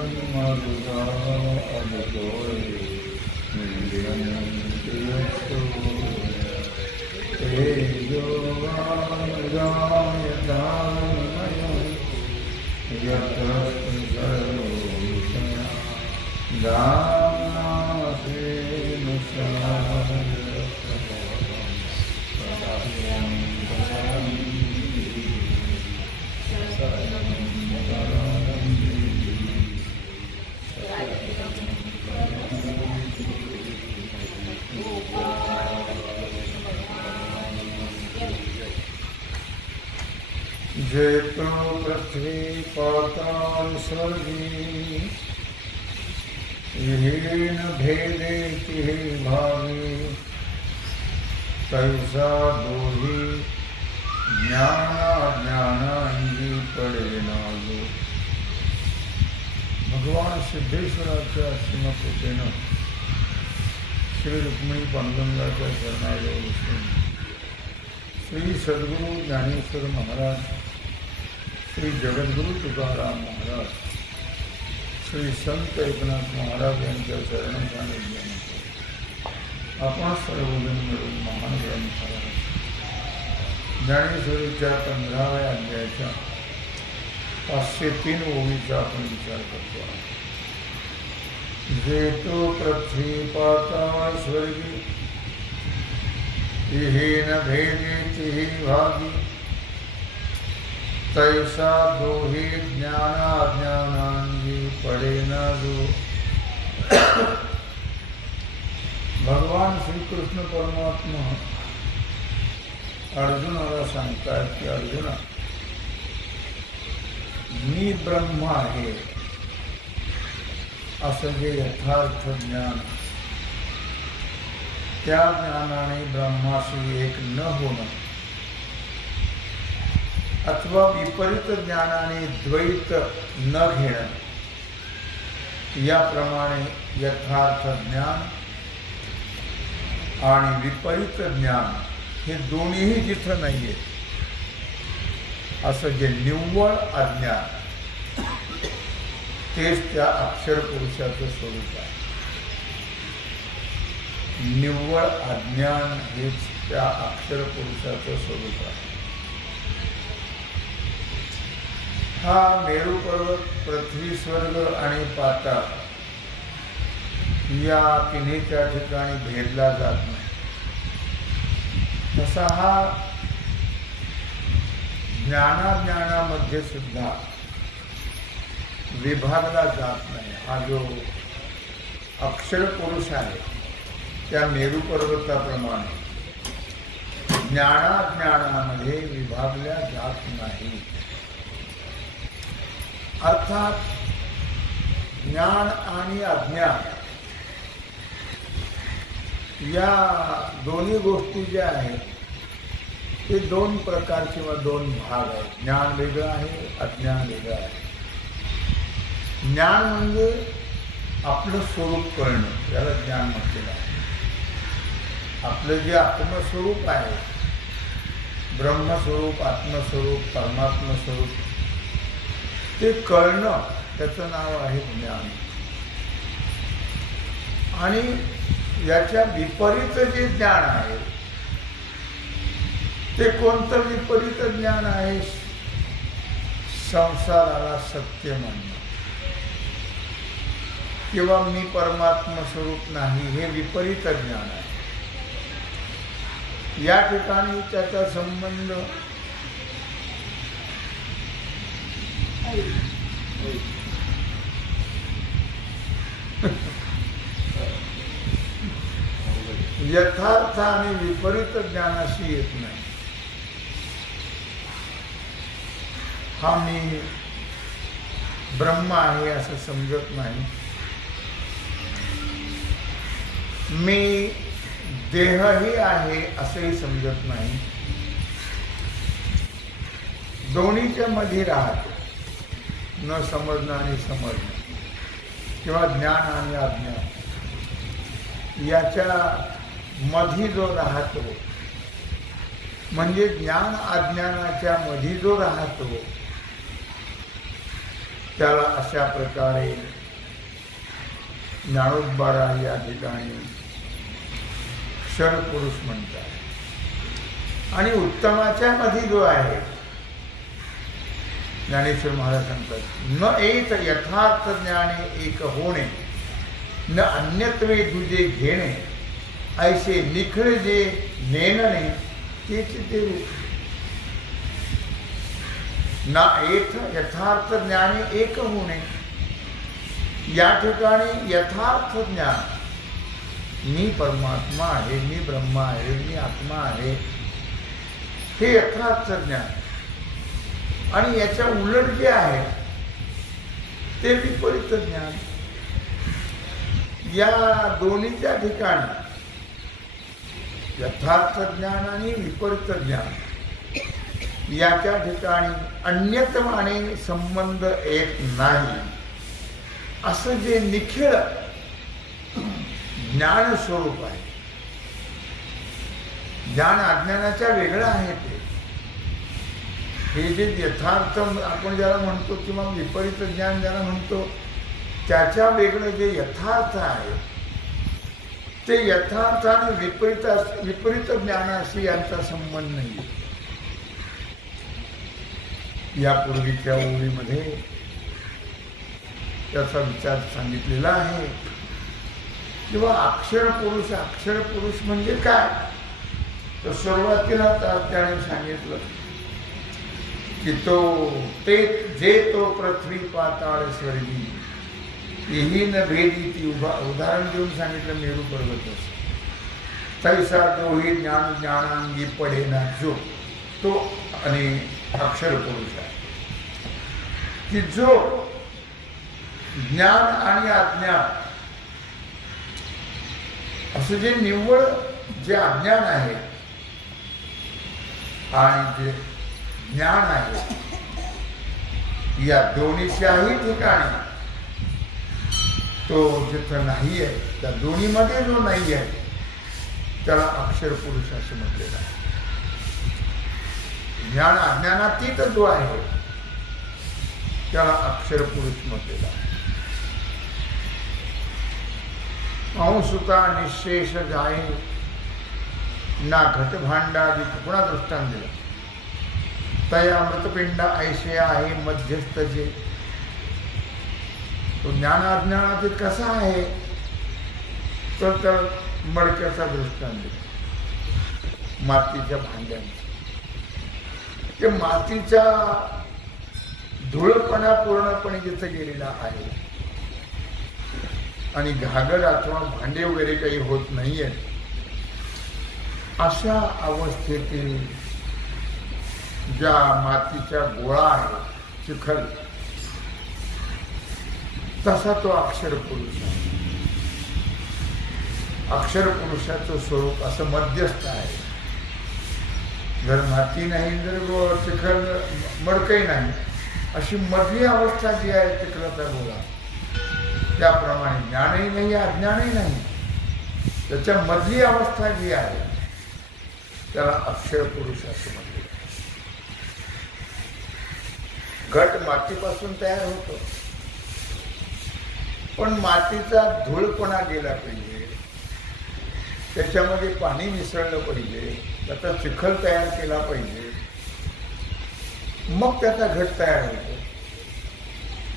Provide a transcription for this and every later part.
ब्रह्मरुद्रा अमृतोरे निरंतरस्तु तेजोवायुधामयं यतस्तु सर्वभूषणा दानासेन जेतो पृथ्वी पाताल स्वर्गी येन भेदेति भावी तैसा दोही ज्ञानाज्ञानांगी पडे नागो। भगवान सिद्धेश्वराच्या श्रीमकृपेनं श्री रुक्मिणी पांडुरंगाच्या चरणाजवळ बसून श्री सद्गुरु ज्ञानेश्वर महाराज, श्री जगद्गुरु तुकाराम महाराज, श्री संत एकनाथ महाराज यांच्या चरण सानिध्याने आपण सर्वजण मिळून महान ग्रंथाला ज्ञानेश्वरीच्या 15व्या अध्यायाच्या 503 ओळीचा आपण विचार करतो आहोत। जेतो पृथ्वी पाताळ स्वर्गी येन भेदेति भागी तैसा दोही ज्ञानाज्ञानांगी पडे ना जो। भगवान श्री कृष्ण परमात्मा अर्जुनाला सांगतात की अर्जुना, मी ब्रह्म आहे असं जे यथार्थ ज्ञान, त्या ज्ञानाने ब्रह्माशी एक न होणं अथवा विपरीत ज्ञानाने द्वैत न घेणं, याप्रमाणे यथार्थ ज्ञान आणि विपरीत ज्ञान हे दोन्हीही जिथं नाहीये असं जे निव्वळ अज्ञान, तेच त्या अक्षर पुरुषाचं स्वरूप आहे। निव्वळ अज्ञान हेच त्या अक्षर पुरुषाचं स्वरूप आहे। हा मेरू पर्वत, पृथ्वी, स्वर्ग आणि पाताळ या तिन्हीच्या ठिकाणी भेदला जात नाही, तसा हा ज्ञानाज्ञानामध्ये सुद्धा विभागला जात नाही। हा जो अक्षर पुरुष आहे त्या मेरू पर्वताप्रमाणे ज्ञानाज्ञानामध्ये विभागल्या जात नाही। अर्थात ज्ञान आणि अज्ञान या दोन्ही गोष्टी ज्या आहेत ते दोन प्रकार किंवा दोन भाग आहेत। ज्ञान वेगळं आहे, अज्ञान वेगळं आहे। ज्ञान म्हणजे आपलं स्वरूप कळणं, याला ज्ञान म्हटलेलं आहे। आपलं जे आत्मस्वरूप आहे, ब्रह्मस्वरूप, आत्मस्वरूप, परमात्मस्वरूप, ते कळणं, त्याचं नाव आहे ज्ञान। आणि याच्या विपरीत जे ज्ञान आहे ते कोणतं विपरीत ज्ञान आहे? संसाराला सत्य मानणं किंवा मी परमात्मा स्वरूप नाही, हे विपरीत ज्ञान आहे। या ठिकाणी त्याचा संबंध यथार्थ आणि विपरीत ज्ञानाशी येत नाही। हा मी ब्रह्म आहे असं समजत नाही, मी देहही आहे असंही समजत नाही। दोन्हीच्या मध्ये राहतो, न समजणं आणि समजणं, किंवा ज्ञान आणि अज्ञान याच्या मध्ये जो राहतो, म्हणजे ज्ञान अज्ञानाच्या मध्ये जो राहतो त्याला अशा प्रकारे ज्ञानोबा या ठिकाणी क्षरपुरुष म्हणतात. आणि उत्तमाच्या मध्ये जो आहे ज्ञानेश्वर महाराज सांगतात, न एक यथार्थ ज्ञाने एक होणे, न अन्यत्वे तुझे घेणे, ऐसे निखळ जे नेणणे तेच ते रूप. ना एक यथार्थ ज्ञाने एक होणे, या ठिकाणी यथार्थ ज्ञान, मी परमात्मा आहे, मी ब्रह्मा आहे, मी आत्मा आहे, हे यथार्थ ज्ञान. आणि याच्या उलट जे आहे ते विपरीत ज्ञान. या दोन्हीच्या ठिकाणी यथार्थ ज्ञान आणि विपरीत ज्ञान याच्या ठिकाणी अन्यत्वाने संबंध येत नाही. असं जे निखिळ ज्ञान स्वरूप आहे, ज्ञान अज्ञानाच्या वेगळं आहे. ते हे जे यथार्थ आपण ज्याला म्हणतो किंवा विपरीत ज्ञान ज्याला म्हणतो, त्याच्या वेगळं जे यथार्थ आहे ते यथार्थ आणि विपरीत ज्ञानाशी यांचा संबंध नाही. यापूर्वीच्या ओळीमध्ये त्याचा विचार सांगितलेला आहे. किंवा अक्षर पुरुष म्हणजे काय, तर सुरुवातीला त्याने सांगितलं की तो पृथ्वी पाताळ स्वर्गी यही न भेदी. ती उदाहरण देऊन सांगितलं मेरू पर्वत. तैसा तोही ज्ञानांगी पडे ना जो, तो आणि अक्षर पुरुष आहे की जो ज्ञान आणि अज्ञान असं जे निव्वळ जे अज्ञान आहे आणि जे ज्ञान आहे, या दोन्हीच्याही ठिकाणी तो जिथं नाही आहे, त्या दोन्हीमध्ये जो नाही आहे त्याला अक्षर पुरुष असं म्हटलेलं आहे. ज्ञान अज्ञानातीत जो आहे त्याला अक्षर पुरुष म्हटलेला आहे. अंशुता निशेष जाय ना घट भांडादी पुन्हा दृष्टांत दिला. तया मृतपिंडा ऐसे आहे मध्यस्थ जे. तो ज्ञान अज्ञानातीत कसा आहे, तर मडक्याचा दृष्टांत दिला, मातीच्या भांड्यांचा. ते मातीचा धूळपणा पूर्णपणे जिथं गेलेला आहे आणि घागर अथवा भांडे वगैरे काही होत नाहीये, अशा अवस्थेतील ज्या मातीचा गोळा आहे, चिखल, तसा तो अक्षर पुरुष आहे. अक्षर पुरुषाचं स्वरूप असं मध्यस्थ आहे. जर माती नाही, जर चिखल मडकही नाही, अशी मधली अवस्था जी आहे चिखलाचा गोळा, त्याप्रमाणे ज्ञानही नाही अज्ञानही नाही, त्याच्या मधली अवस्था जी आहे त्याला अक्षर पुरुष असं म्हणतात. घट मातीपासून तयार होतो, पण मातीचा धूळपणा गेला पाहिजे, त्याच्यामध्ये पाणी मिसळलं पाहिजे, त्याचा चिखल तयार केला पाहिजे, मग त्याचा घट तयार होतो.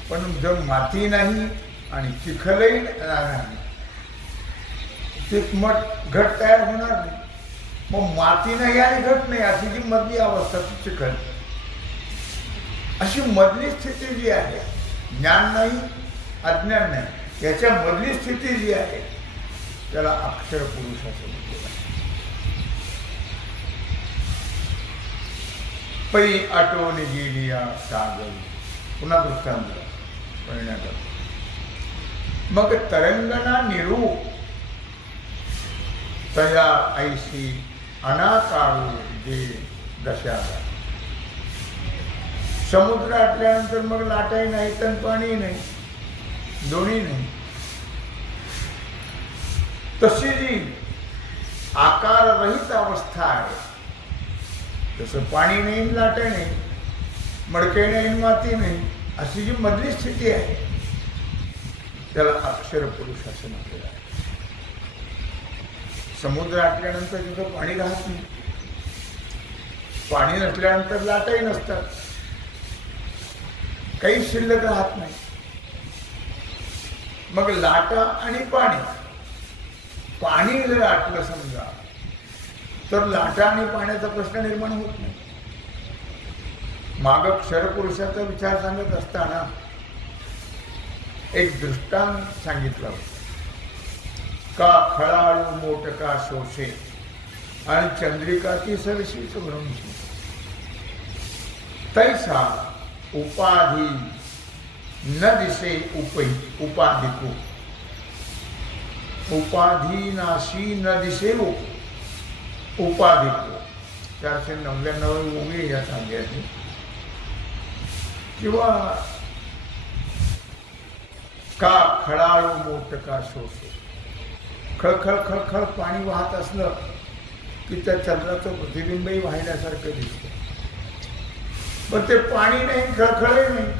पण जर माती नाही आणि चिखलही नाही, ते मग घट तयार होणार नाही. मग माती नाही आणि घट नाही, अशी जी मधली अवस्था ती चिखल, अशी मधली स्थिती जी आहे, ज्ञान नाही अज्ञान नाही, याच्या मधली स्थिती जी आहे त्याला अक्षर पुरुष असं म्हटलेलं आहे. पै आटवून गेली या सागर. पुन्हा दृष्टांत पळण्याचा. मग तरंगना निरूप तया ऐशी अनाकारू जे दशाला. समुद्र आटल्यानंतर मग लाटाही नाही तर पाणी नाही, दोन्ही नाही. तशी जी आकाररहित अवस्था आहे, तसं पाणी नाही, लाटे नाही, मडके नाही, माती नाही, अशी जी मधली स्थिती आहे त्याला अक्षर पुरुष असं म्हटलेलं आहे. समुद्र आटल्यानंतर तिथं पाणी राहत नाही, पाणी नसल्यानंतर लाटाही नसतात, काही शिल्लक राहत नाही. मग लाटा आणि पाणी, पाणी जर आटलं समजा तर लाटा आणि पाण्याचा प्रश्न निर्माण होत नाही. माग क्षरपुरुषाचा विचार सांगत असताना एक दृष्टांत सांगितलं होतं. का खळाळू मोटका शोषे आणि चंद्रिका ती सरशीच भ्रमशी, तैसा उपाधी न दिसे उपाधिको, उपाधीनाशी न दिसे उपाधिको. 499 ओवी या सांगायची. किंवा का खळाळू मोटका शोषे, खळखळ खळखळ पाणी वाहत असलं की त्या चंद्राचं प्रतिबिंबही वाहिल्यासारखं दिसतं. पण ते पाणी नाही, खळखळही नाही,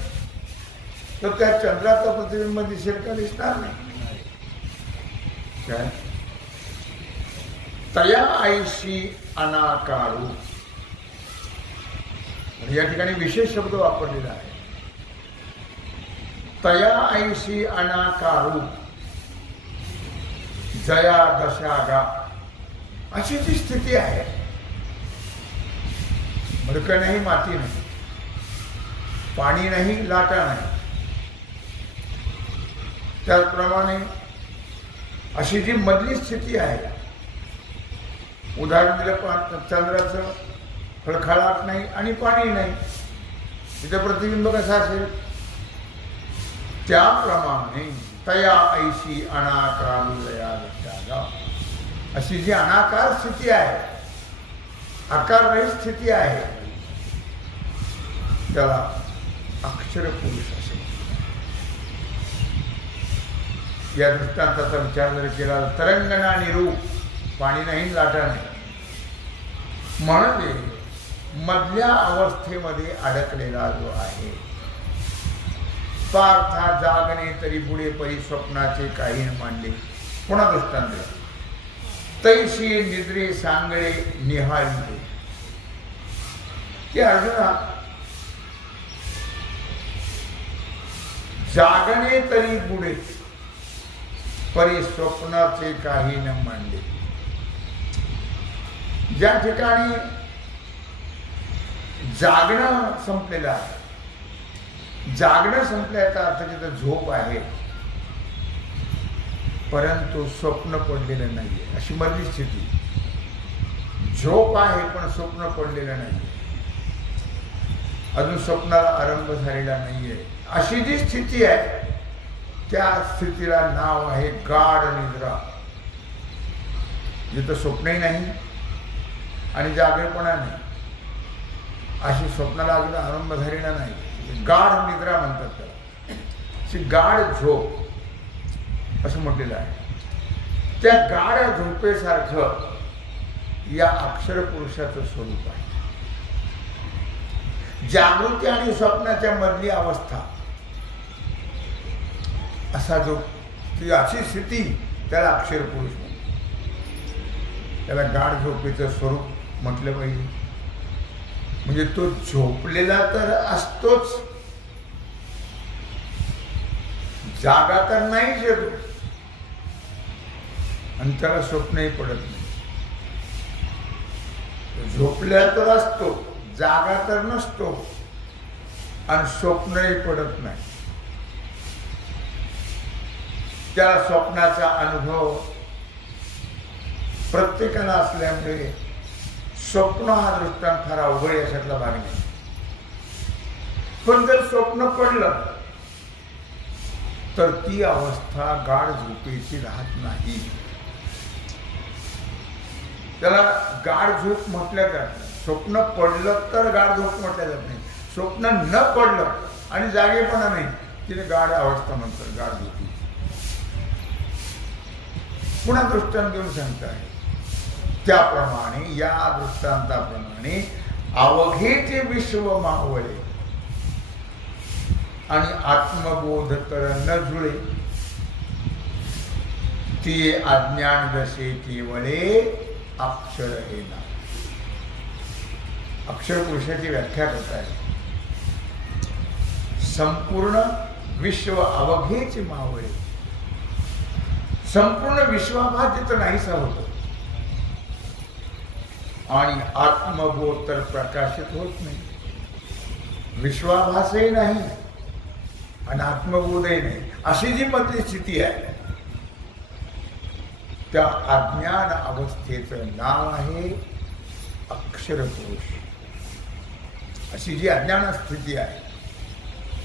तर त्या चंद्राचं प्रतिबिंब दिसेल का? दिसणार नाही. काय तया आईशी अनाकारू, या ठिकाणी विशेष शब्द वापरलेला आहे. तया आईशी अनाकारू जया दशागा, अशी जी स्थिती आहे. मडकं नाही, माती नाही, पाणी नाही, लाटा नाही. त्याचप्रमाणे अशी जी मधली स्थिती आहे, उदाहरण दिलं चंद्राचं, खळखळाट नाही आणि पाणी नाही, तिथं प्रतिबिंब कसं असेल? त्याप्रमाणे तया ऐशी अनाकारू जया दशागा, अशी जी अनाकार स्थिती आहे, आकाररहित स्थिती आहे, त्याला अक्षर पुरुष असे. या दृष्टांताचा विचार जर केला, तरंगणा निरूप, पाणी नाही, लाटा नाही, म्हणजे मधल्या अवस्थेमध्ये अडकलेला जो आहे. पार्था जागणे तरी बुडे परी स्वप्नाचे काही न मांडले. पुन्हा दृष्टांत, तैशी निद्रे सांगळे निहाळले, की अर्जुना जागणे तरी बुडे परी स्वप्नाचे काही न मांडले. ज्या ठिकाणी जागणं संपलेलं आहे, जागणं संपल्याचा अर्थ तिथं झोप आहे, परंतु स्वप्न पडलेलं नाहीये, अशी मधली स्थिती. झोप आहे पण स्वप्न पडलेलं नाहीये, अजून स्वप्नाला आरंभ झालेला नाहीये, अशी जी स्थिती आहे त्या स्थितीला नाव आहे गाढ निद्रा. जिथं स्वप्नही नाही आणि जागेपणा नाही, अशी स्वप्नाला अजून आरंभ झालेला नाही, गाढ निद्रा म्हणतात त्याला. अशी गाढ झोप असं म्हटलेलं आहे. त्या गाढ झोपेसारखं या अक्षर पुरुषाचं स्वरूप आहे. जागृती आणि स्वप्नाच्या मधली अवस्था, असा जो अशी स्थिती, त्याला अक्षर पुरुष म्हणतात. त्याला गाढ झोपेचं स्वरूप म्हटलं पाहिजे. म्हणजे तो झोपलेला तर असतोच, जागा तर नाहीच येतो, आणि त्याला स्वप्नही पडत नाही. झोपल्या तर असतो, जागा तर नसतो, आणि स्वप्नही पडत नाही. त्या स्वप्नाचा अनुभव प्रत्येकाला असल्यामुळे स्वप्न हा दृष्टांत फार अवघड याच्यातला भाग नाही. पण जर स्वप्न पडलं तर ती अवस्था गाढ झोपेची राहत नाही. त्याला गाढ झोप म्हटल्या जात नाही. स्वप्न पडलं तर गाढ झोप म्हटल्या जात नाही. स्वप्न न पडलं आणि जागेपणा नाही, तिने गाढ अवस्था म्हणतात, गाढ झोपी. पुन्हा दृष्टांत देऊन सांगताय, त्याप्रमाणे या दृष्टांताप्रमाणे अवघेचे विश्व मावळे, आणि आत्मबोध तर न जुळे, ती अज्ञान जसे केवळे अक्षर हे ना. अक्षर पुरुषाची व्याख्या करता आहे. संपूर्ण विश्व अवघेच मावळे. संपूर्ण विश्वाभास तिथं नाहीसा होतो आणि आत्मबोध तर प्रकाशित होत नाही. विश्वाभासही नाही आणि आत्मबोधही नाही, अशी जी मधली स्थिती आहे त्या अज्ञान अवस्थेचं नाव आहे अक्षर पुरुष. अशी जी अज्ञान स्थिती आहे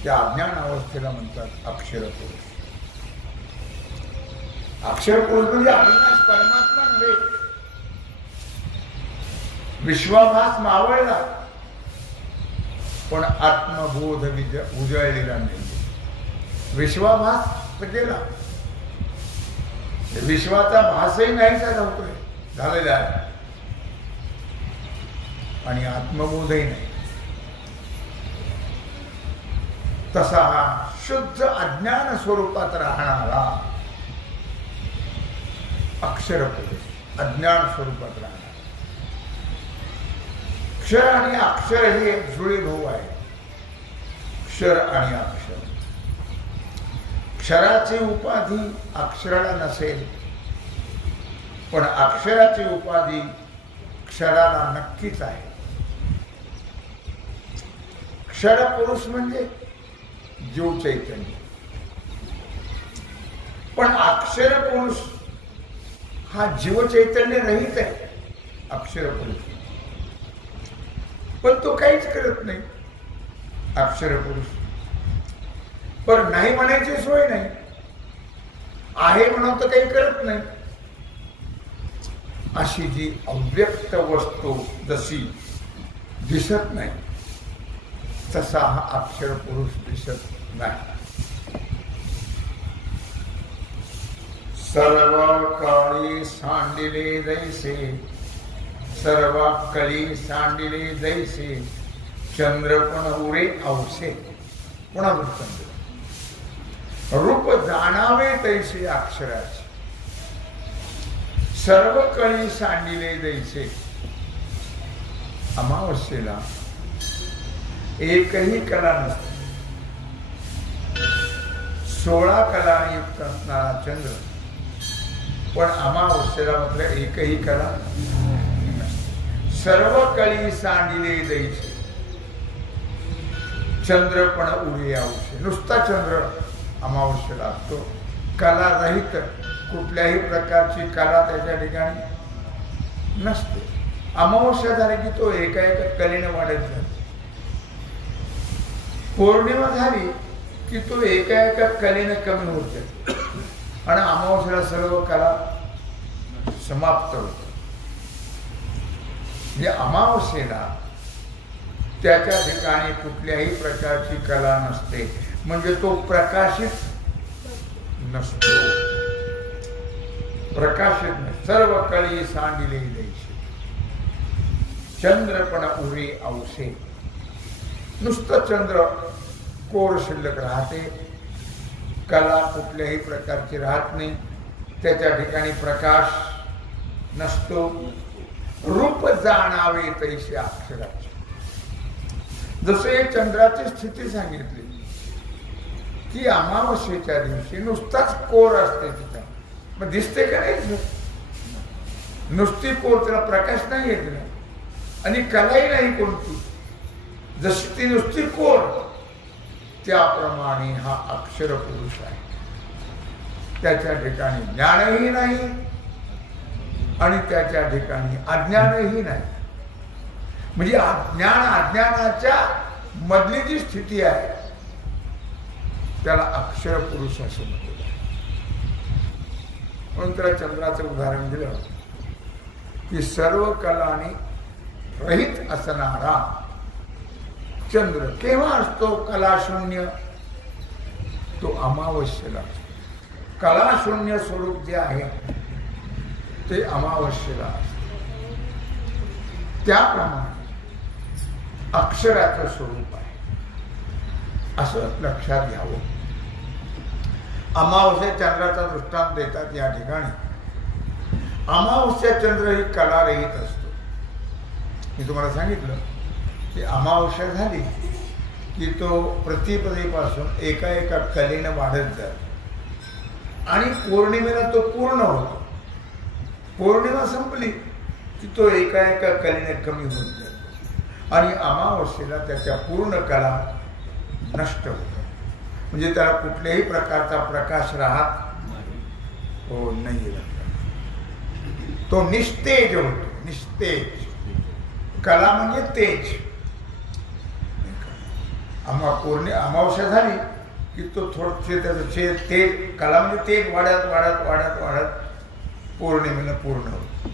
त्या अज्ञान अवस्थेला म्हणतात अक्षर पुरुष. अक्षर पुरुष म्हणजे अविनाश परमात्मा नव्हे. विश्वाभास मावळला पण आत्मबोध उजळलेला नाही. विश्वाभास गेला, विश्वाचा भासही नाहीसा होतोय झालेला आहे आणि आत्मबोधही नाही. तसा हा शुद्ध अज्ञान स्वरूपात राहणारा अक्षर पुरुष अज्ञान स्वरूपात राहणार. क्षर आणि अक्षर हे जुळे भाऊ आहे. क्षर आणि अक्षर. क्षराची उपाधी अक्षराला नसेल पण अक्षराची उपाधी क्षराला नक्कीच आहे. क्षर पुरुष म्हणजे जीव चैतन्य, पण अक्षर पुरुष हा जीव चैतन्य रहित आहे. अक्षर पुरुष पण तो काहीच करत नाही. अक्षर पुरुष पण नाही म्हणायची सोय नाही, आहे म्हणून तर काही करत नाही. अशी जी अव्यक्त वस्तू जशी दिसत नाही तसा हा अक्षर पुरुष दिसत नाही. सर्व काळी सांडिले जैसे, सर्व कळी सांडिले जैसे, चंद्र पण उरे अवसे. पुन्हा वृत्तांत. रूप जाणावे तैसे अक्षराचे, सर्व कळी सांडिले जैसे. अमावस्येला एकही कला नसते. 16 कला युक्त असणारा चंद्र, पण अमावस्येला मात्र एकही कला नसते. सर्व कळी सांडिले जैसे, चंद्र पण उरे अवसे. नुसता चंद्र अमावस्येला असतो, कला रहित कुठल्याही प्रकारची कला त्याच्या ठिकाणी नसते. अमावस्या झाली की तो एका एका कलेने वाढत जातो. पौर्णिमा झाली की तो एका एका कलेने कमी होत जातो आणि अमावस्येला सर्व कला समाप्त होत. म्हणजे अमावस्येला त्याच्या ठिकाणी कुठल्याही प्रकारची कला नसते, म्हणजे तो प्रकाशित नसतो. प्रकाशित नाही. सर्व कळी सांडिले जैसे, चंद्र पण उरे अवसे. नुसतं चंद्र कोर शिल्लक राहते, कला कुठल्याही प्रकारची राहत नाही, त्याच्या ठिकाणी प्रकाश नसतो. रूप जाणावे तैसे अक्षराचे. जसे चंद्राची स्थिती सांगितली की अमावस्येच्या दिवशी नुसताच कोर असते तिथं, मग दिसते का नाही? नुसती कोर, त्याला प्रकाश नाही येत नाही आणि कलाही नाही कोणती. जशी ती नुसती कोर, त्याप्रमाणे हा अक्षर पुरुष आहे. त्याच्या ठिकाणी ज्ञानही नाही आणि त्याच्या ठिकाणी अज्ञानही नाही. म्हणजे अज्ञान अज्ञानाच्या मधली जी स्थिती आहे त्याला अक्षर पुरुष असं म्हटलं. म्हणून त्याला चंद्राचं उदाहरण दिलं की सर्व कलाने रहित असणारा चंद्र केव्हा असतो? कलाशून्य. तो अमावस्येला असतो. कलाशून्य स्वरूप जे आहे ते अमावस्येला असते. त्याप्रमाणे अक्षराचं स्वरूप आहे. असं लक्षात घ्यावं. अमावस्या चंद्राचा दृष्टांत देतात या ठिकाणी. अमावस्या चंद्र ही कलारहित असतो. मी तुम्हाला सांगितलं की अमावस्या झाली की तो प्रतिपदेपासून एका एका कलेनं वाढत जातो आणि पौर्णिमेला तो पूर्ण होतो. पौर्णिमा संपली की तो एका एका कलेने कमी होत जातो आणि अमावस्येला त्याच्या पूर्ण कला नष्ट होतो. म्हणजे त्याला कुठल्याही प्रकारचा प्रकाश राहत हो नाही. तो निस्तेज होतो. निस्तेज कला म्हणजे तेज. अमावस्या झाली की तो थोडसे त्याचं तेज कला म्हणजे तेज वाढत वाढत वाढत वाढत पौर्णिमेला पूर्ण होतो.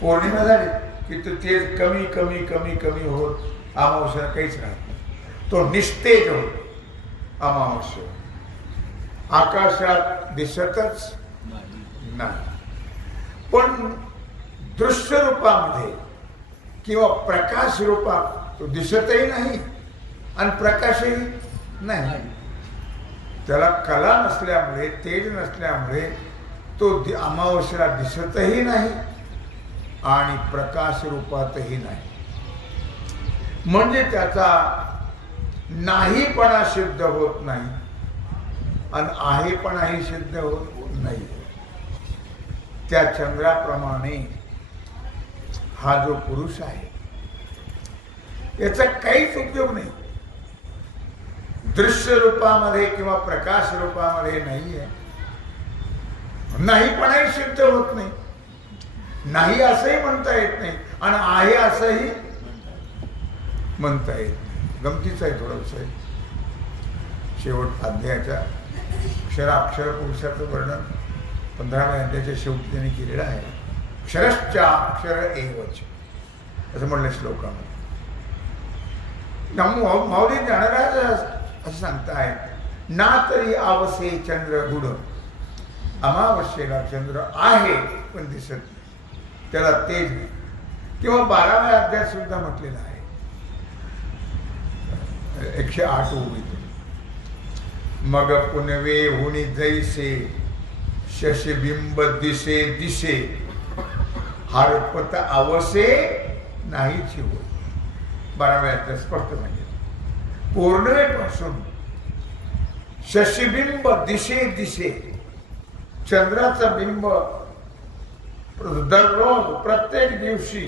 पौर्णिमा झाली की तो तेज कमी कमी कमी कमी होत अमावस्याला काहीच राहत नाही. तो निस्तेज होतो अमावस्या. आकाशात दिसतच नाही. पण दृश्य रूपामध्ये किंवा प्रकाश रूपात तो दिसतही नाही आणि प्रकाशही नाही. त्याला कला नसल्यामुळे तेज नसल्यामुळे तो अमावस्येला दिसतही नाही आणि प्रकाश रूपातही नाही. म्हणजे त्याचा नाहीपणा सिद्ध होत नाही आणि आहेपणाही सिद्ध होत नाही. त्या चंद्राप्रमाणे हा जो पुरुष आहे याचा काहीच उपयोग नाही. दृश्य रूपामध्ये किंवा प्रकाश रूपामध्ये नाही आहे. नाहीपणाही सिद्ध होत नाही. नाही असंही म्हणता येत नाही आणि आहे असंही म्हणता येत नाही. गमतीचं आहे थोडंसं. शेवट अध्यायाच्या अक्षर पुरुषाचं वर्णन 15व्या अध्यायाच्या शेवटी त्यांनी केलेलं आहे. क्षरश्चा अक्षर एवच असं म्हणलं श्लोकामध्ये. माऊली जाणाराच असं सांगतायत ना तरी आवसे चंद्र गुढ. अमावस्येला चंद्र आहे पण दिसत नाही. त्याला तेज नाही. किंवा 12व्या अध्यायात सुद्धा म्हटलेलं आहे 108 ओळीत. मग पुनवे हुनी जैसे शशबिंब दिसे दिसे हरपत आवसे नाहीची होय. 12व्या अध्यायात स्पष्ट म्हणजे पौर्णिमेपासून शशबिंब दिसे दिसे चंद्राचं बिंब दररोज प्रत्येक दिवशी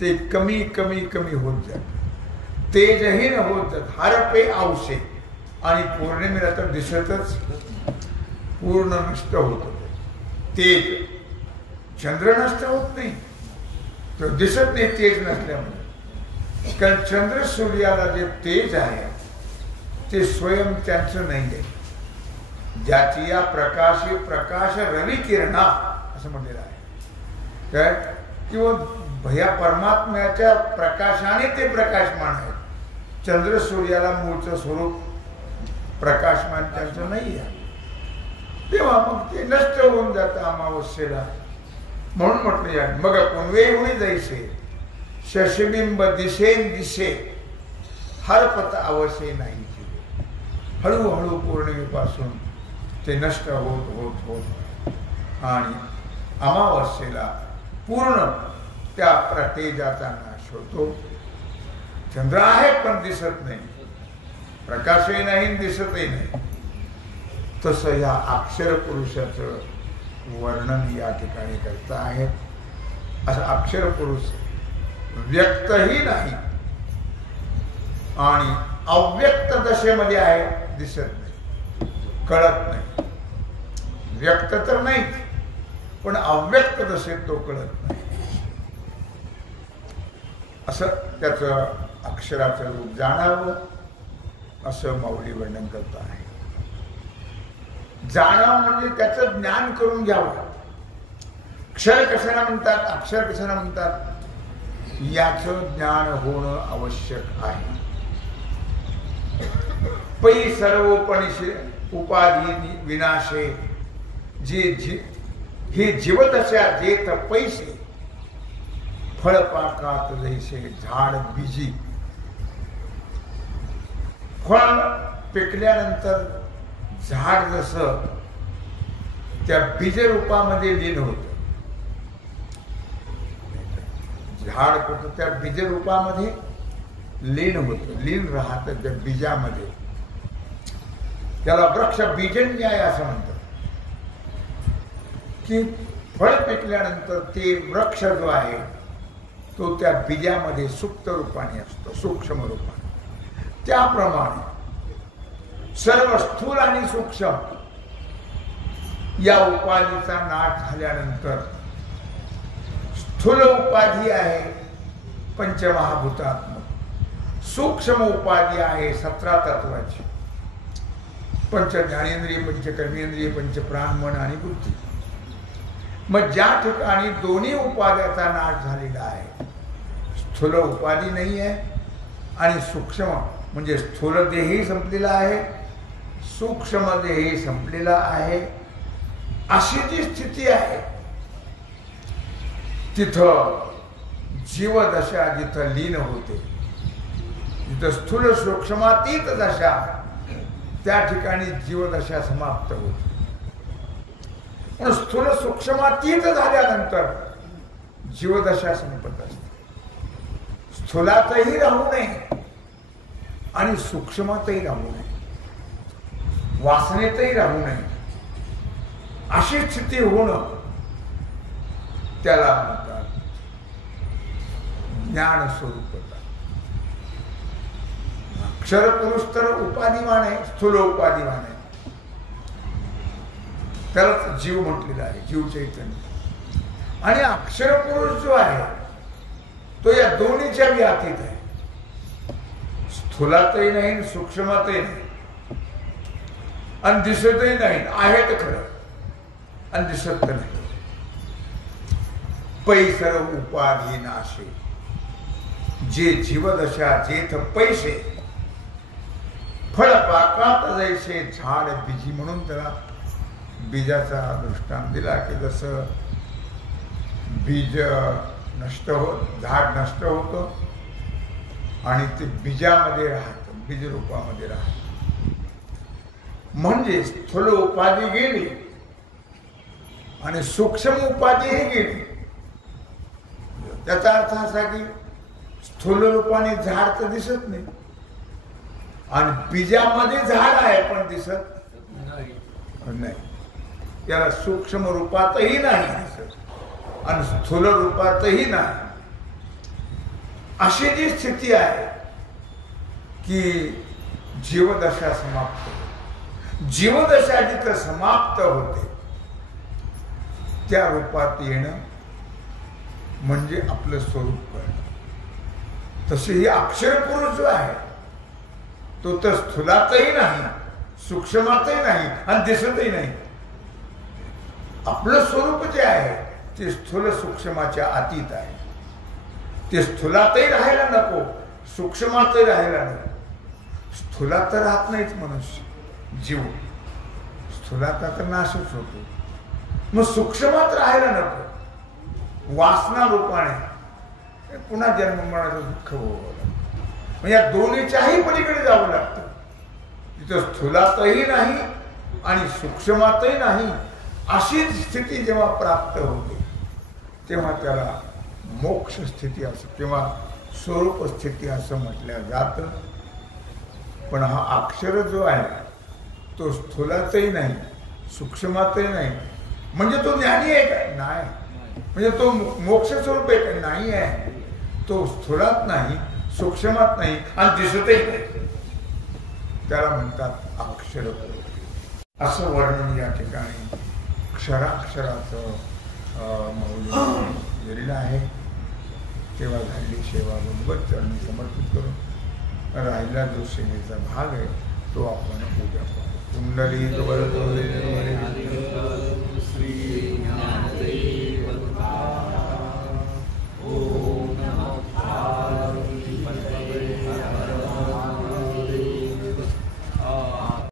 ते कमी कमी कमी होत जात. तेजहीन होत जात. हरपे आवसे आणि पौर्णिमेला तर दिसतच पूर्ण नष्ट होत. तेज चंद्र नष्ट होत नाही तो दिसत नाही तेज नसल्यामुळे. कारण चंद्र सूर्याला जे तेज आहे ते स्वयं त्यांचं नाही आहे. ज्याची या प्रकाशी प्रकाश रवी किरणा असं म्हणलेलं आहे काय किंवा भया परमात्म्याच्या प्रकाशाने ते प्रकाशमान आहेत. चंद्र सूर्याला मूळचं स्वरूप प्रकाशमान त्यांचं नाही आहे. तेव्हा मग ते नष्ट होऊन जातं अमावस्येला. म्हणून म्हटलं या मग पुनवे होई जैसे शशबिंब दिसेन दिसे हरपत अवश्य नाही. हळूहळू पौर्णिमेपासून ते नष्ट होत होत होत आणि अमावस्येला पूर्ण त्या प्रतेजाचा नाश होतो. चंद्र आहे पण दिसत नाही. प्रकाशही नाही दिसतही नाही. तसं या अक्षर पुरुषाचं वर्णन या ठिकाणी करता आहेत. असं अक्षर पुरुष व्यक्तही नाही आणि अव्यक्त दशेमध्ये आहे. दिसत नाही कळत नाही. व्यक्त तर नाही पण अव्यक्त दशेत तो कळत नाही. असं त्याचं अक्षराचं रूप जाणावं असं माऊली वर्णन करत आहे. जाणावं म्हणजे त्याचं ज्ञान करून घ्यावं. क्षर कशाला म्हणतात अक्षर कशाला म्हणतात याचं ज्ञान होणं आवश्यक आहे. पै सर्वोपनिषे उपाधी विनाशे जे हे जीवतशा जेथ पैसे फळपाकात जैसे झाड बीजी. फळ पिकल्यानंतर झाड जसं त्या बीजरूपामध्ये लीन होतं, झाड कुठं त्या बीजरूपामध्ये लीन होतं, लीन राहतं त्या बीजामध्ये. त्याला वृक्ष बीजन्याय असं म्हणतात की फळ पिकल्यानंतर ते वृक्ष जो आहे तो त्या बीजामध्ये सुप्त रूपाने असतो, सूक्ष्म रूपाने. त्याप्रमाणे सर्व स्थूल आणि सूक्ष्म या उपाधीचा नाश झाल्यानंतर स्थूल उपाधी आहे पंचमहाभूतात्मक, सूक्ष्म उपाधी आहे 17 तत्वाची, पंच ज्ञानेंद्रिय, पंच कर्मेंद्रिय, पंच प्राण, मन आणि बुद्धी. मग ज्या ठिकाणी दोन्ही उपाध्याचा नाश झालेला आहे, स्थूल उपाधी नाही आहे आणि सूक्ष्म म्हणजे स्थूल देहही संपलेला आहे, सूक्ष्म देहही संपलेला आहे, अशी जी स्थिती आहे तिथं जीवदशा जिथं लीन होते, जिथं स्थूल सूक्ष्मातीत दशा, त्या ठिकाणी जीवदशा समाप्त होते. पण स्थूल सूक्ष्मातीत झाल्यानंतर जीवदशा संपत असते. स्थूलातही राहू नये आणि सूक्ष्मातही राहू नये, वासनेतही राहू नये, अशी स्थिती होणं त्याला म्हणतात ज्ञान स्वरूपता. अक्षर पुरुष तर उपाधिवान आहे, स्थूल उपाधिवान आहे, त्याला जीव म्हटलेला आहे, जीव चैतन्य. आणि अक्षर पुरुष जो आहे तो या दोन्हीच्या व्यातीत आहे, स्थूलातही नाही, सूक्ष्मातही नाही, आणि दिसतही नाही. आहे तर खरं आणि दिसत तर नाही. पैसर उपाधी नाशे, जे जीवदशा जेथ पैसे, फळ पाकात जैसे झाड बीजी, म्हणून त्याला बीजाचा दृष्टांत दिला की जसं बीज नष्ट होत, झाड नष्ट होतं आणि ते बीजामध्ये राहतं, बीज रूपामध्ये राहतं. म्हणजे स्थूल उपाधी गेली आणि सूक्ष्म उपाधीही गेली. त्याचा अर्थ असा की स्थूल रूपाने झाड तर दिसत नाही आणि बीजामध्ये झाड आहे पण दिसत नाही. त्याला सूक्ष्म रूपातही नाही दिसत आणि स्थूल रूपातही नाही. अशी जी स्थिती आहे की जीवदशा समाप्त होते. जीवदशा जिथं समाप्त होते त्या रूपात येणं म्हणजे आपलं स्वरूप कळणं. तसे ही अक्षर पुरुष जो आहे तो तर स्थूलातही नाही, सूक्ष्मातही नाही आणि दिसतही नाही. आपलं स्वरूप जे आहे ते स्थूल सूक्ष्माच्या अतीत आहे. ते स्थूलातही राहायला नको, सूक्ष्मातही राहायला नको. स्थूलात तर राहत नाहीच मनुष्य, जीव स्थूलात तर नाशच होतो. मग सूक्ष्मात राहायला नको, वासना रूपाने पुन्हा जन्म मरणाचं दुःख भोगावं. या दोन्हीच्याही पलीकडे जावं लागतं. तिथं स्थूलातही नाही आणि सूक्ष्मातही नाही अशी स्थिती जेव्हा प्राप्त होते तेव्हा त्याला मोक्ष स्थिती असं किंवा स्वरूप स्थिती असं म्हटलं जातं. पण हा अक्षर जो आहे तो स्थूलातही नाही, सूक्ष्मातही नाही. म्हणजे तो ज्ञानी आहे का? नाही. म्हणजे तो मोक्ष स्वरूप आहे का? नाही आहे. तो स्थूलात नाही, सूक्ष्मात नाही आणि दिसतही नाही. त्याला म्हणतात अक्षर. असं वर्णन या ठिकाणी अक्षराक्षराचं मौल्य दिलेलं आहे. तेव्हा झालेली सेवा भगवत चरणी समर्पित करून राहिला जो सेवेचा भाग आहे तो आपण उद्या पाहू. कुंडली